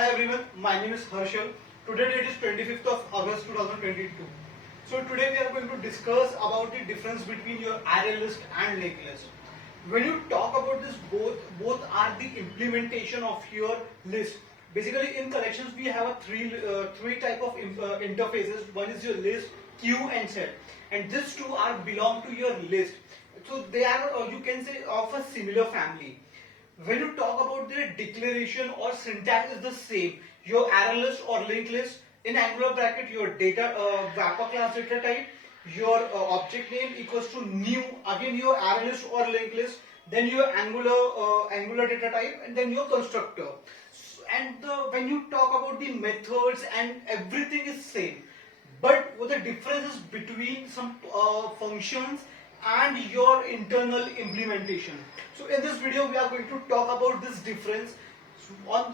Hi everyone, my name is Harshal. Today date is 25th of August 2022. So today we are going to discuss about the difference between your array list and linked list. When you talk about this, both are the implementation of your list. Basically in collections we have a three type of interfaces. One is your list, queue and set, and these two are belong to your list. So they are you can say of a similar family. When you talk about the declaration or syntax is the same. Your array list or linked list, in angular bracket your data wrapper class data type, your object name equals to new, again your array list or linked list, then your angular data type, and then your constructor. And when you talk about the methods and everything is same, but what the difference is between some functions and your internal implementation. So in this video we are going to talk about this difference. On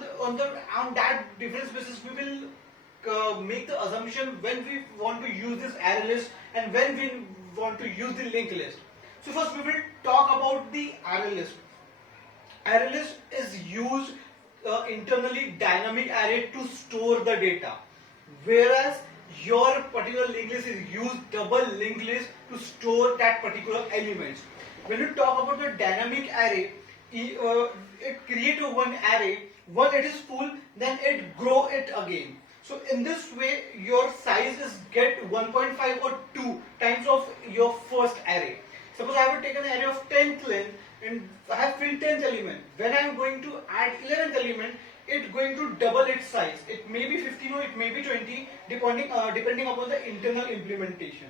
that difference basis we will make the assumption when we want to use this array list and when we want to use the linked list. So first we will talk about the array list. Array list is used internally dynamic array to store the data, whereas your particular linked list is used double linked list to store that particular elements. When you talk about the dynamic array, it create one array, once it is full, then it grow it again. So in this way, your size is get 1.5 or 2 times of your first array. Suppose I have taken an array of 10th length and I have filled 10th element. When I am going to add 11th element, it's going to double its size. It may be 15 or it may be 20 depending upon the internal implementation.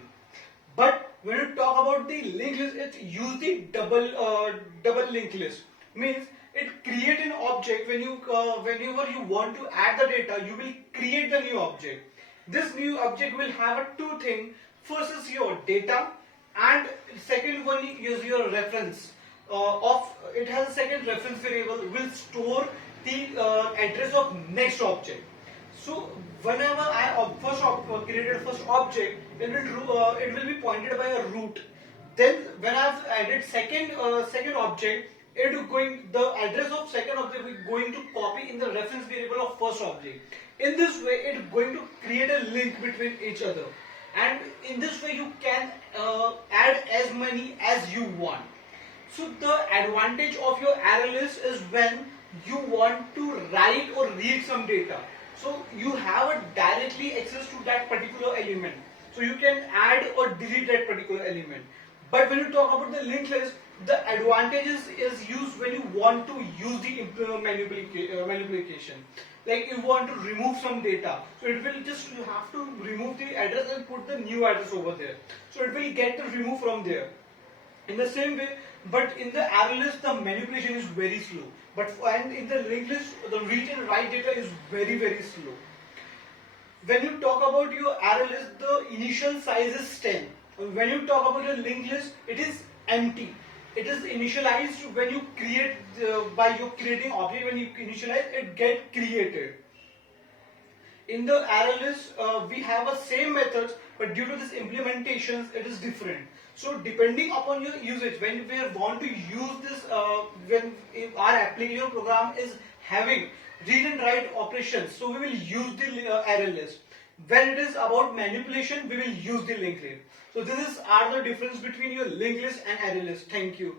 But when you talk about the linked list, it use the double linked list. Means it create an object when you whenever you want to add the data, you will create the new object. This new object will have a two thing. First is your data, and second one is your reference. It has a second reference variable will store the address of next object. So whenever I created first object, it will be pointed by a root. Then when I've added second object, the address of second object will going to copy in the reference variable of first object. In this way, it's going to create a link between each other, and in this way you can add as many as you want. So the advantage of your array list is when you want to write or read some data. So you have a directly access to that particular element. So you can add or delete that particular element. But when you talk about the linked list, the advantages is used when you want to use the manipulation. Like you want to remove some data. So it will just, you have to remove the address and put the new address over there. So it will get the remove from there. In the same way, but in the array list the manipulation is very slow. And in the linked list the read and write data is very slow. When you talk about your array list, the initial size is 10. When you talk about your linked list, it is empty. It is initialized when you create by your creating object. When you initialize, it get created. In the array list, we have a same methods, but due to this implementations, it is different. So depending upon your usage, when we want to use this, when our application program is having read and write operations, so we will use the array list. When it is about manipulation, we will use the linked list. So this are the difference between your linked list and array list. Thank you.